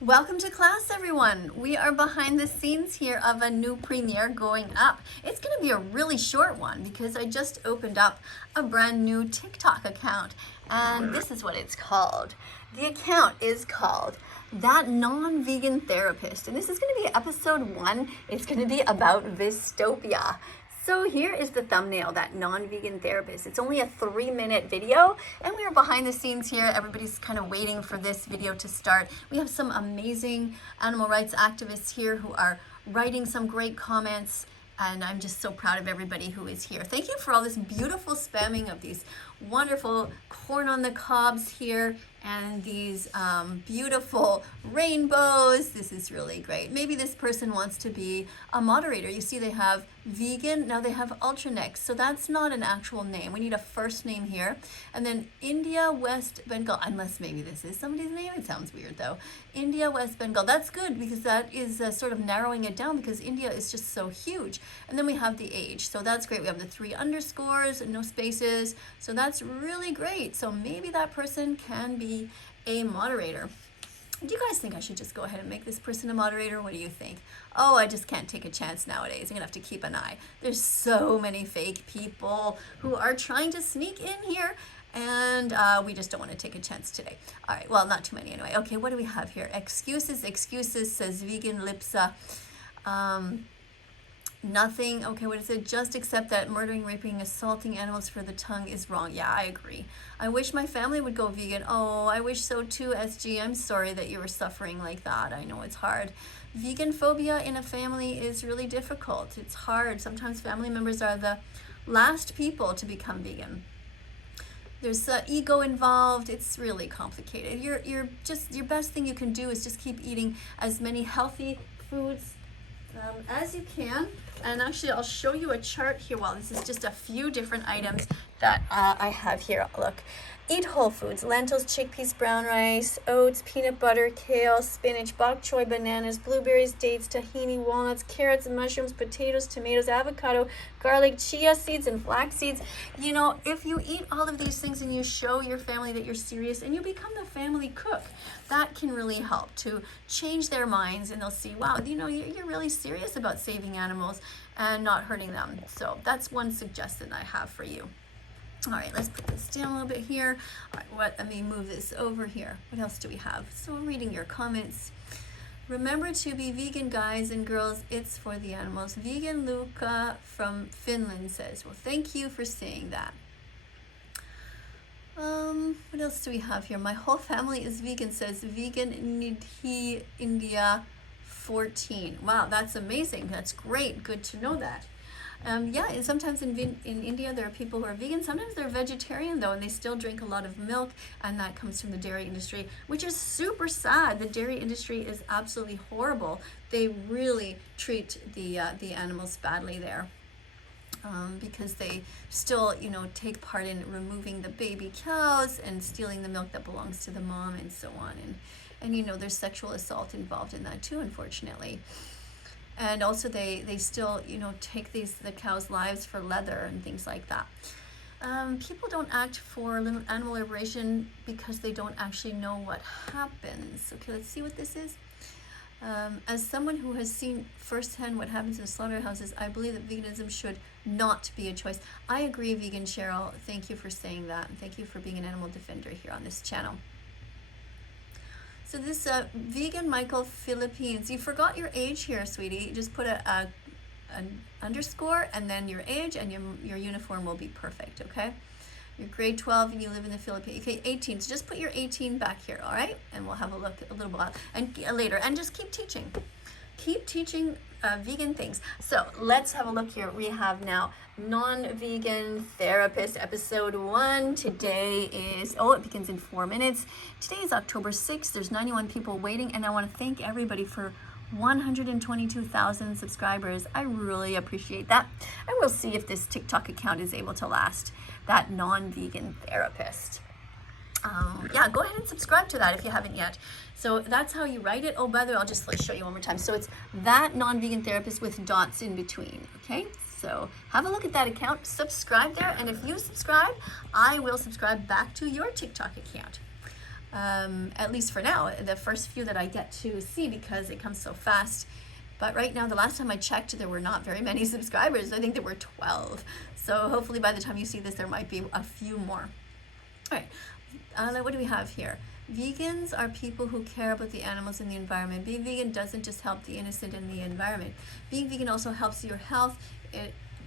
Welcome to class, everyone. We are behind the scenes here of a new premiere going up. It's going to be a really short one because I just opened up a brand new TikTok account, and this is what it's called. The account is called That Non-Vegan Therapist, and this is going to be episode 1. It's going to be about dystopia. So here is the thumbnail, That Non-Vegan Therapist. It's only a 3-minute video, and we are behind the scenes here. Everybody's kind of waiting for this video to start. We have some amazing animal rights activists here who are writing some great comments, and I'm just so proud of everybody who is here. Thank you for all this beautiful spamming of these wonderful corn on the cobs here and these beautiful rainbows. This is really great. Maybe this person wants to be a moderator. You see they have vegan, now they have ultranex, so that's not an actual name. We need a first name here. And then India, West Bengal, unless maybe this is somebody's name. It sounds weird though. India, West Bengal. That's good because that is sort of narrowing it down because India is just so huge. And then we have the age, so that's great. We have the 3 underscores and no spaces, so that's really great. So maybe that person can be a moderator. Do you guys think I should just go ahead and make this person a moderator? What do you think? Oh, I just can't take a chance nowadays. I'm gonna have to keep an eye. There's so many fake people who are trying to sneak in here, and we just don't want to take a chance today. All right, well, not too many anyway. Okay, what do we have here? Excuses, says vegan Lipsa. Nothing. Okay, what is it? Just accept that murdering, raping, assaulting animals for the tongue is wrong. Yeah, I agree. I wish my family would go vegan. Oh, I wish so too, SG. I'm sorry that you were suffering like that. I know it's hard. Vegan phobia in a family is really difficult. It's hard. Sometimes family members are the last people to become vegan. There's ego involved. It's really complicated. Your best thing you can do is just keep eating as many healthy foods as you can. And actually I'll show you a chart here. Well, this is just a few different items that I have here. Look, eat whole foods: lentils, chickpeas, brown rice, oats, peanut butter, kale, spinach, bok choy, bananas, blueberries, dates, tahini, walnuts, carrots, and mushrooms, potatoes, tomatoes, avocado, garlic, chia seeds, and flax seeds. You know, if you eat all of these things and you show your family that you're serious and you become the family cook, that can really help to change their minds, and they'll see, wow, you know, you're really serious about saving animals and not hurting them. So that's one suggestion I have for you. All right, let's put this down a little bit here. All right, let me move this over here. What else do we have? So reading your comments. Remember to be vegan, guys and girls. It's for the animals. Vegan Luca from Finland says, well, thank you for saying that. What else do we have here? My whole family is vegan, says Vegan Nidhi India 14. Wow, that's amazing. That's great. Good to know that. Yeah, and sometimes in India there are people who are vegan. Sometimes they're vegetarian though, and they still drink a lot of milk, and that comes from the dairy industry, which is super sad. The dairy industry is absolutely horrible. They really treat the animals badly there. Because they still, you know, take part in removing the baby cows and stealing the milk that belongs to the mom and so on. And you know, there's sexual assault involved in that too, unfortunately. And also they still, you know, take the cows' lives for leather and things like that. People don't act for animal liberation because they don't actually know what happens. Okay, let's see what this is. As someone who has seen firsthand what happens in the slaughterhouses, I believe that veganism should not be a choice. I agree, vegan Cheryl. Thank you for saying that. And thank you for being an animal defender here on this channel. So this vegan Michael Philippines, you forgot your age here, sweetie. You just put an underscore and then your age, and your uniform will be perfect, okay? You're grade 12 and you live in the Philippines. Okay, 18. So just put your 18 back here, all right? And we'll have a look a little while and later. And just keep teaching. Keep teaching vegan things. So let's have a look here. We have now Non-Vegan Therapist episode 1. Today is, it begins in 4 minutes. Today is October 6th. There's 91 people waiting, and I want to thank everybody for 122,000 subscribers. I really appreciate that. And we'll see if this TikTok account is able to last. That Non-Vegan Therapist. Yeah, go ahead and subscribe to that if you haven't yet. So that's how you write it. Oh, by the way, I'll just show you one more time. So it's That Non-Vegan Therapist with dots in between, okay? So have a look at that account, subscribe there, and if you subscribe, I will subscribe back to your TikTok account. at least for now, the first few that I get to see because it comes so fast. But right now, the last time I checked, there were not very many subscribers. I think there were 12. So hopefully by the time you see this, there might be a few more. All right, what do we have here? Vegans are people who care about the animals and the environment. Being vegan doesn't just help the innocent and the environment. Being vegan also helps your health.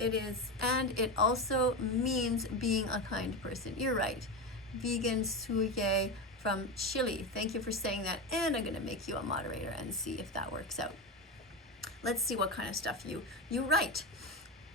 It also means being a kind person. You're right. Vegan Suye from Chile. Thank you for saying that. And I'm going to make you a moderator and see if that works out. Let's see what kind of stuff you write.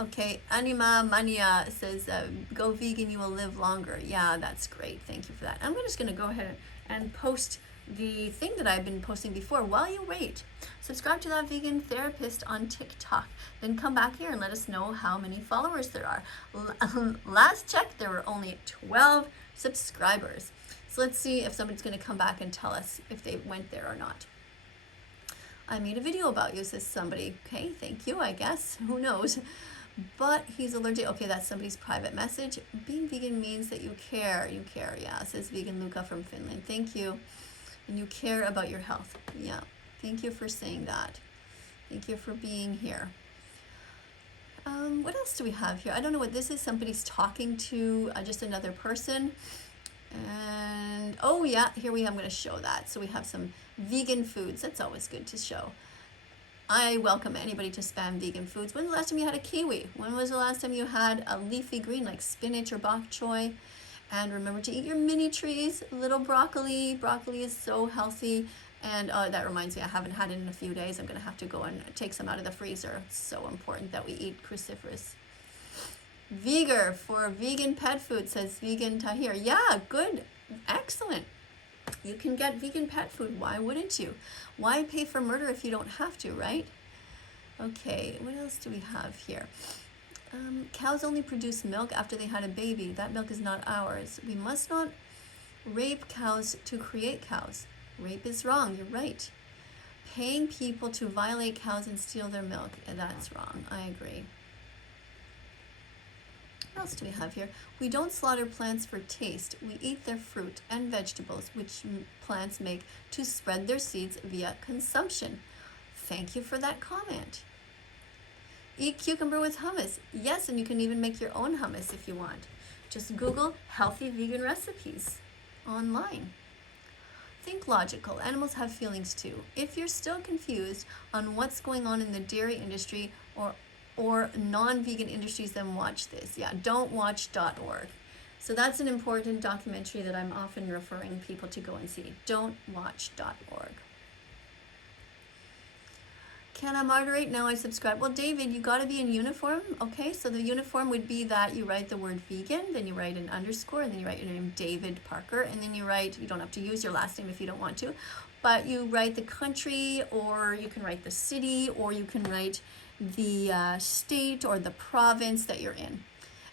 Okay, Anima Mania says, go vegan, you will live longer. Yeah, that's great. Thank you for that. I'm just going to go ahead and post the thing that I've been posting before while you wait. Subscribe to That Vegan Therapist on TikTok. Then come back here and let us know how many followers there are. Last check, there were only 12 subscribers. So let's see if somebody's going to come back and tell us if they went there or not. I made a video about you, says somebody. Okay, thank you, I guess. Who knows? But he's allergic. Okay, that's somebody's private message. Being vegan means that you care. You care, yeah, says Vegan Luca from Finland. Thank you. And you care about your health. Yeah, thank you for saying that. Thank you for being here. What else do we have here? I don't know what this is. Somebody's talking to just another person. And, oh yeah, here we have, I'm going to show that. So we have some vegan foods. That's always good to show. I welcome anybody to spam vegan foods. When was the last time you had a kiwi? When was the last time you had a leafy green like spinach or bok choy? And remember to eat your mini trees, little broccoli. Broccoli is so healthy. And that reminds me, I haven't had it in a few days. I'm going to have to go and take some out of the freezer. It's so important that we eat cruciferous. Veger for vegan pet food, says Vegan Tahir. Yeah, good. Excellent. You can get vegan pet food. Why wouldn't you? Why pay for murder if you don't have to, right? Okay, what else do we have here? Cows only produce milk after they had a baby. That milk is not ours. We must not rape cows to create cows. Rape is wrong. You're right. Paying people to violate cows and steal their milk, that's wrong. I agree. What else do we have here? We don't slaughter plants for taste. We eat their fruit and vegetables, which plants make to spread their seeds via consumption. Thank you for that comment. Eat cucumber with hummus. Yes, and you can even make your own hummus if you want. Just Google healthy vegan recipes online. Think logical. Animals have feelings too. If you're still confused on what's going on in the dairy industry or non-vegan industries, then watch this. Yeah, don't watch .org. So that's an important documentary that I'm often referring people to go and see. Don't watch .org. Can I moderate? No, I subscribe. Well, David, you got to be in uniform. Okay, so the uniform would be that you write the word vegan, then you write an underscore, and then you write your name, David Parker, and then you write, you don't have to use your last name if you don't want to, but you write the country, or you can write the city, or you can write the state or the province that you're in.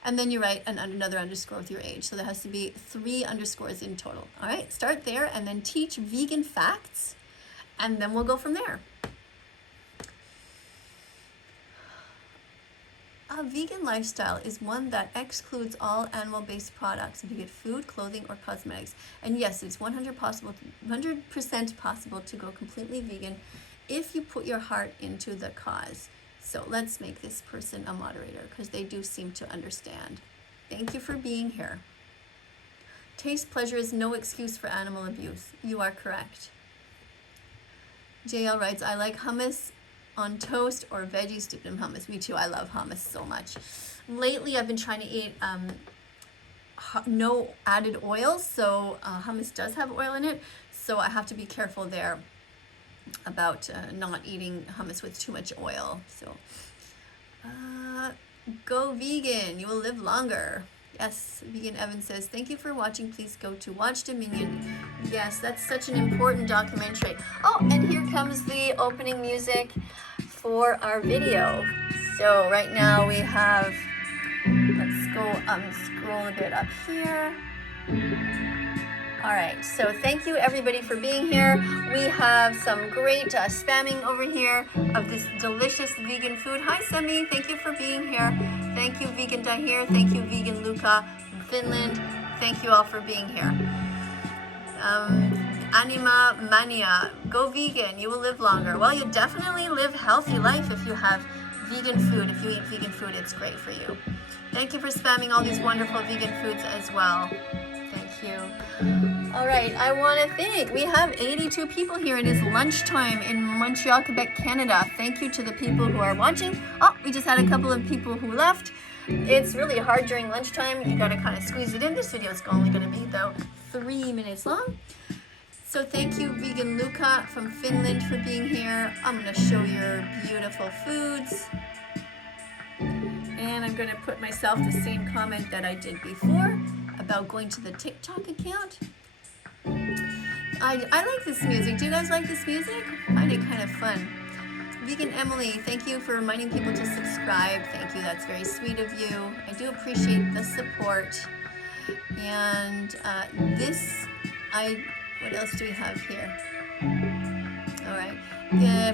And then you write another underscore with your age. So there has to be 3 underscores in total. All right, start there and then teach vegan facts, and then we'll go from there. A vegan lifestyle is one that excludes all animal-based products, be it food, clothing, or cosmetics. And yes, it's 100% possible to go completely vegan if you put your heart into the cause. So let's make this person a moderator because they do seem to understand. Thank you for being here. Taste pleasure is no excuse for animal abuse. You are correct. JL writes, I like hummus on toast or veggies dipped in hummus. Me too. I love hummus so much. Lately, I've been trying to eat no added oil. So hummus does have oil in it. So I have to be careful there about not eating hummus with too much oil. So go vegan. You will live longer. Yes, Vegan Evan says, thank you for watching. Please go to Watch Dominion. Yes, that's such an important documentary. Oh, and here comes the opening music for our video. So right now we have, let's go scroll a bit up here. All right, so thank you everybody for being here. We have some great spamming over here of this delicious vegan food. Hi Semi, thank you for being here. Thank you Vegan Tahir, thank you Vegan Luca from Finland. Thank you all for being here. Anima Mania, go vegan, you will live longer. Well, you definitely live healthy life if you have vegan food. If you eat vegan food, it's great for you. Thank you for spamming all these wonderful vegan foods as well. Thank you. All right, I want to thank, we have 82 people here. It is lunchtime in Montreal, Quebec, Canada. Thank you to the people who are watching. Oh, we just had a couple of people who left. It's really hard during lunchtime. You got to kind of squeeze it in. This video is only going to be, though, 3 minutes long. So thank you, Vegan Luca from Finland, for being here. I'm going to show your beautiful foods. And I'm going to put myself the same comment that I did before about going to the TikTok account. I like this music. Do you guys like this music? I find it kind of fun. Vegan Emily, thank you for reminding people to subscribe. Thank you. That's very sweet of you. I do appreciate the support. And what else do we have here? All right.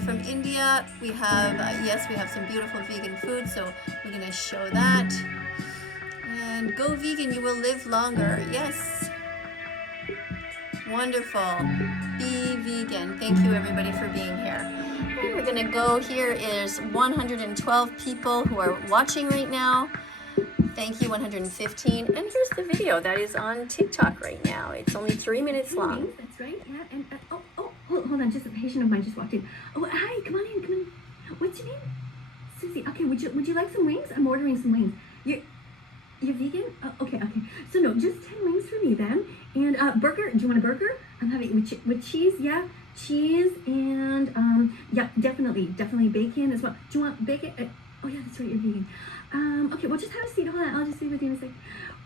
From India, we have, yes, we have some beautiful vegan food, so we're going to show that. And go vegan, you will live longer. Yes. Wonderful. Be vegan. Thank you, everybody, for being here. Okay, we're going to go. Here is 112 people who are watching right now. Thank you, 115. And here's the video that is on TikTok right now. It's only 3 minutes long. That's right. Yeah. And hold on. Just a patient of mine just walked in. Oh, hi. Come on in. What's your name? Susie. Okay. Would you like some wings? I'm ordering some wings. You're vegan? Okay. So no, just 10 wings for me then. And burger. Do you want a burger? I'm having with cheese. Yeah, cheese and yeah, definitely bacon as well. Do you want bacon? Oh yeah, that's right. You're vegan. Okay. Well, just have a seat. Hold on. I'll just be with you in a sec.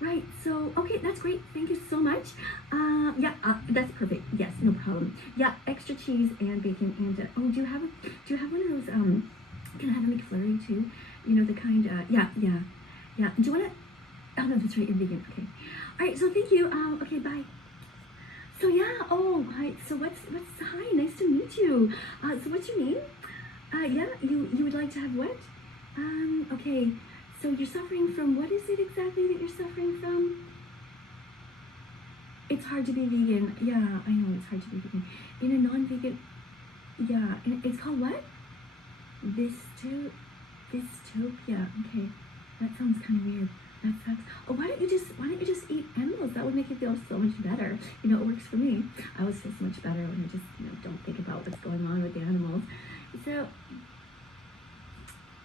Right. So okay, that's great. Thank you so much. Yeah. That's perfect. Yes. No problem. Yeah. Extra cheese and bacon and oh, do you have one of those? Can I have a McFlurry too? You know the kind. Yeah. Do you want to? Oh no, that's right, you're vegan. Okay. All right, so thank you. Okay, bye. So yeah, oh, hi. So hi, nice to meet you. So what's your name? Yeah, you would like to have what? Okay. So you're suffering from, what is it exactly that you're suffering from? It's hard to be vegan. Yeah, I know it's hard to be vegan. In a non-vegan, yeah, and it's called what? Dystopia. Okay, that sounds kind of weird. That sucks. Oh, why don't you just eat animals? That would make you feel so much better. You know, it works for me. I always feel so much better when I just, don't think about what's going on with the animals. So,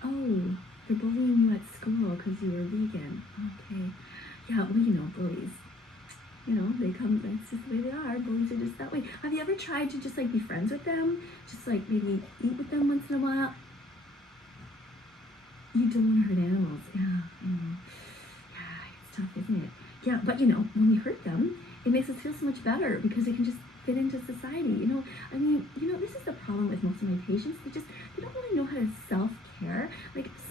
oh, they're bullying you at school because you were vegan. Okay. Yeah, well, bullies. They come, that's just the way they are. Bullies are just that way. Have you ever tried to just, be friends with them? Just, maybe eat with them once in a while? You don't want to hurt animals. Yeah, I know. Tough, isn't it? Yeah, but when we hurt them, it makes us feel so much better because they can just fit into society. This is the problem with most of my patients. They don't really know how to self-care.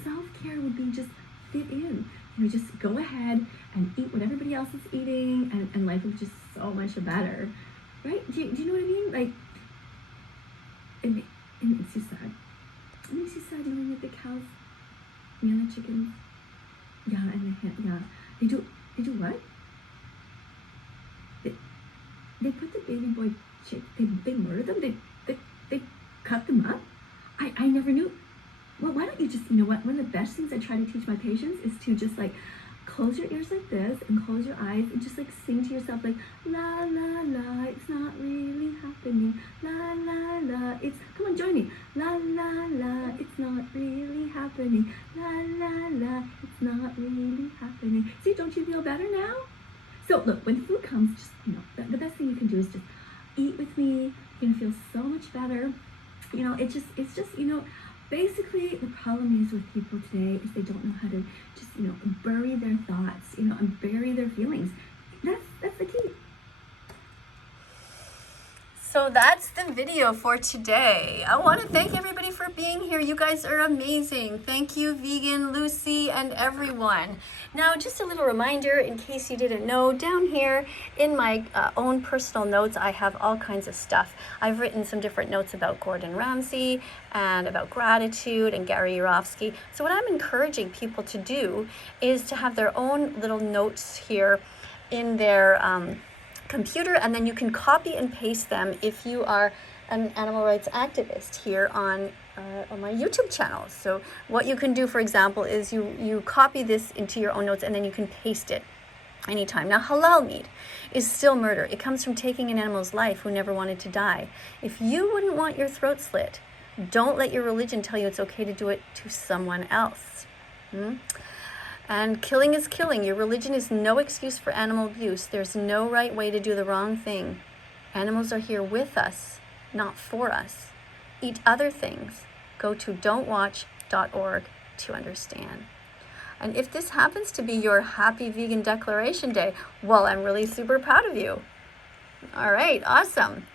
Self-care would be just fit in. Just go ahead and eat what everybody else is eating, and life is just so much better, right? Do you know what I mean? It makes you sad. It makes you sad knowing that the cows, the chickens, yeah, and yeah. They do what? They put the baby boy chick, they murder them? They cut them up? I never knew. Well, why don't you just, one of the best things I try to teach my patients is to just close your ears like this and close your eyes and just sing to yourself la la la, it's not really happening, la la la, come on, join me, la la la, it's not really happening, la la la, it's not really happening. See, don't you feel better now? So look, when food comes, just the best thing you can do is just eat with me. You're gonna feel so much better. It's just basically, the problem is with people today is they don't know how to just, bury their thoughts, and bury their feelings. That's the key. So that's the video for today. I want to thank everybody for being here. You guys are amazing. Thank you, Vegan, Lucy, and everyone. Now, just a little reminder, in case you didn't know, down here in my own personal notes, I have all kinds of stuff. I've written some different notes about Gordon Ramsay and about gratitude and Gary Yourofsky. So what I'm encouraging people to do is to have their own little notes here in their computer, and then you can copy and paste them if you are an animal rights activist here on my YouTube channel. So what you can do, for example, is you copy this into your own notes, and then you can paste it anytime. Now, halal meat is still murder. It comes from taking an animal's life who never wanted to die. If you wouldn't want your throat slit, don't let your religion tell you it's okay to do it to someone else. And killing is killing. Your religion is no excuse for animal abuse. There's no right way to do the wrong thing. Animals are here with us, not for us. Eat other things. Go to don'twatch.org to understand. And if this happens to be your Happy Vegan Declaration Day, well, I'm really super proud of you. All right, awesome.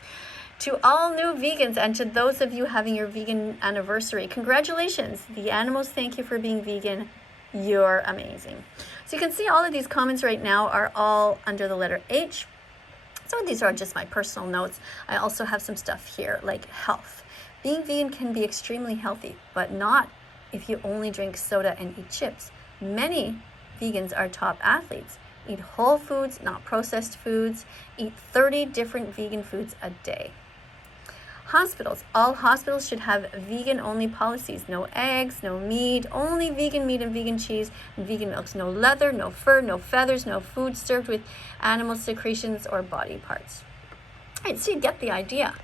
To all new vegans and to those of you having your vegan anniversary, congratulations. The animals thank you for being vegan. You're amazing. So you can see all of these comments right now are all under the letter H. Some of these are just my personal notes. I also have some stuff here like health. Being vegan can be extremely healthy, but not if you only drink soda and eat chips. Many vegans are top athletes. Eat whole foods, not processed foods. Eat 30 different vegan foods a day. Hospitals. All hospitals should have vegan-only policies. No eggs, no meat, only vegan meat and vegan cheese and vegan milks. No leather, no fur, no feathers, no food served with animal secretions or body parts. All right, so you get the idea.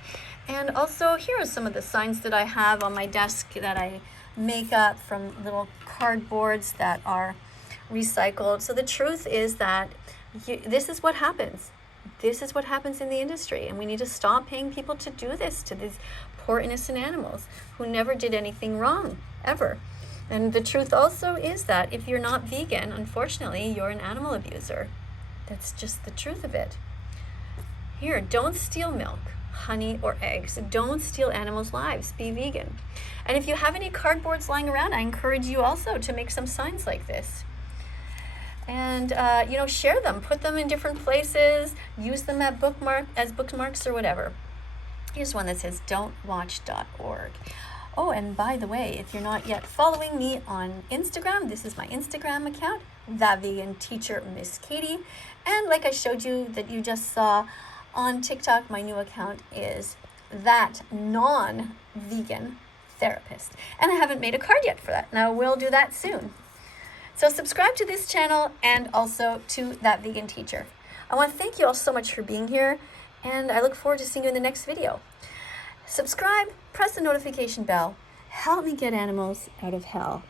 And also, here are some of the signs that I have on my desk that I make up from little cardboards that are recycled. So the truth is that this is what happens. This is what happens in the industry, and we need to stop paying people to do this to these poor innocent animals who never did anything wrong, ever. And the truth also is that if you're not vegan, unfortunately, you're an animal abuser. That's just the truth of it. Here, don't steal milk, honey, or eggs. Don't steal animals' lives. Be vegan. And if you have any cardboards lying around, I encourage you also to make some signs like this. And share them, put them in different places, use them as bookmarks or whatever. Here's one that says don'twatch.org. Oh, and by the way, if you're not yet following me on Instagram, this is my Instagram account, thatveganteacher Miss KADIE. And like I showed you that you just saw on TikTok, my new account is that non-vegan therapist. And I haven't made a card yet for that. Now we'll do that soon. So subscribe to this channel and also to That Vegan Teacher. I want to thank you all so much for being here, and I look forward to seeing you in the next video. Subscribe, press the notification bell, help me get animals out of hell.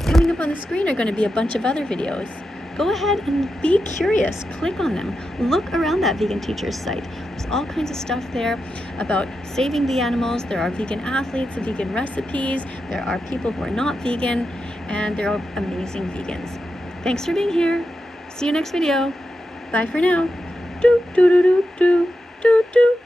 Coming up on the screen are going to be a bunch of other videos. Go ahead and be curious, click on them, look around That Vegan Teacher's site. There's all kinds of stuff there about saving the animals. There are vegan athletes, vegan recipes, there are people who are not vegan, and they're all amazing vegans. Thanks for being here. See you next video. Bye for now. Do do do do do do do.